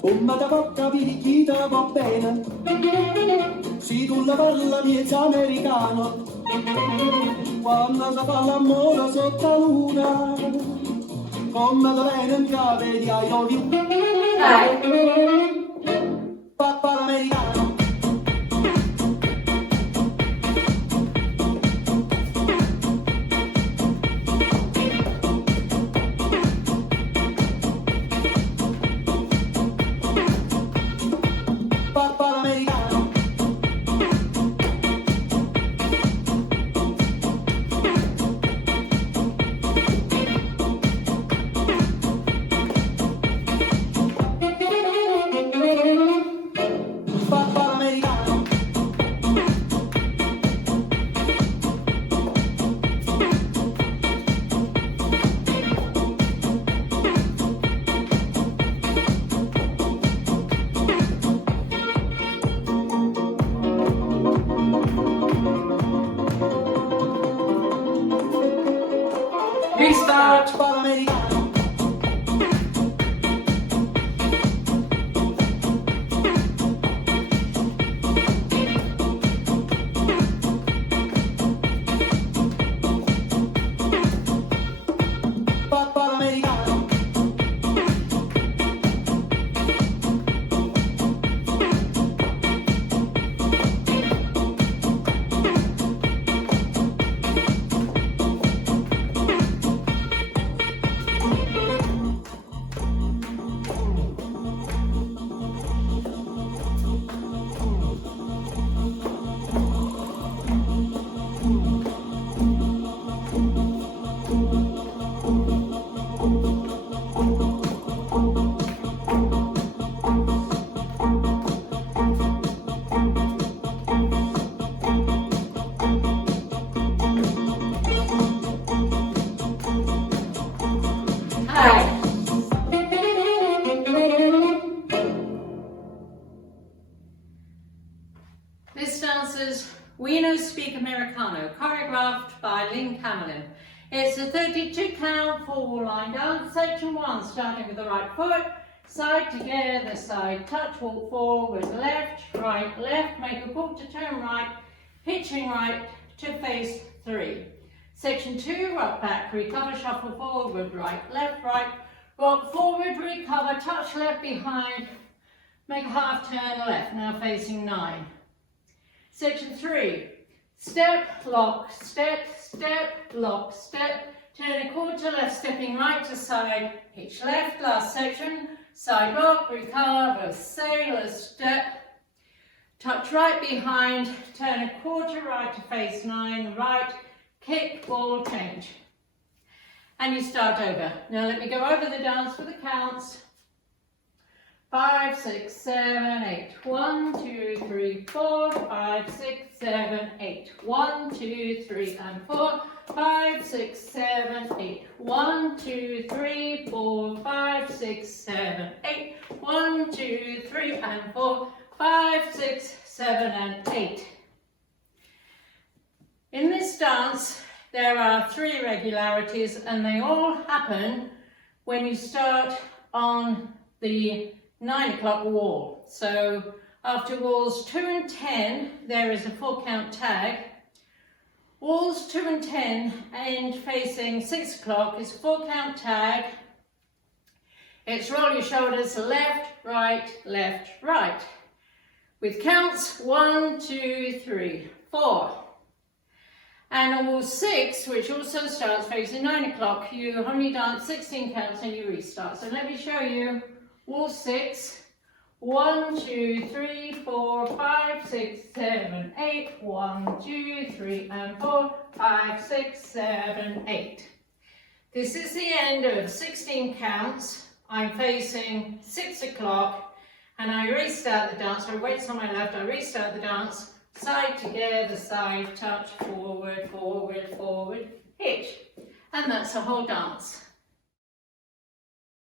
Come da porca pirichita va bene, se tu la parla miezza americano, quando si fa l'amore sotto la luna, come da bene in chiave di I love you. Papà l'americano. Restart for americano. This dance is No Speak Americano, choreographed by Camelin. It's a 32 count 4 line dance, section 1, starting with the right foot, side together, side touch, walk forward, left, make a quarter turn right, hitching right to face 3. Section 2, rock back, recover, shuffle forward, right, rock forward, recover, touch left behind, make a half turn left, now facing 9. Section 3, step, lock, step, lock, step, turn a quarter left, stepping right to side, hitch left, last section, side lock, recover, sailor step, touch right behind, turn a quarter right to face 9, right, kick, ball, change. And you start over. Now let me go over the dance for the counts. 5, 6, 7, 8. 1, 2, 3, 4, 5, 6, 7, 8. 1, 2, 3, and 4. 5, 6, 7, 8. 1, 2, 3, 4, 5, 6, 7, 8. 1, 2, 3, and 4. 5, 6, 7, and 8. In this dance, there are 3 regularities, and they all happen when you start on the 9 o'clock wall. So after walls 2 and 10, there is a 4 count tag. Walls 2 and 10 end facing 6 o'clock is 4 count tag. It's roll your shoulders left, right, with counts 1, 2, 3, 4. And on wall 6, which also starts facing 9 o'clock, you only dance 16 counts and you restart. So let me show you. Wall 6, 1, 2, 3, 4, 5, 6, 7, 8, 1, 2, 3, and 4, 5, 6, 7, 8. This is the end of 16 counts. I'm facing 6 o'clock and I restart the dance. So weights on my left, I restart the dance, side together, side touch, forward, hitch. And that's the whole dance.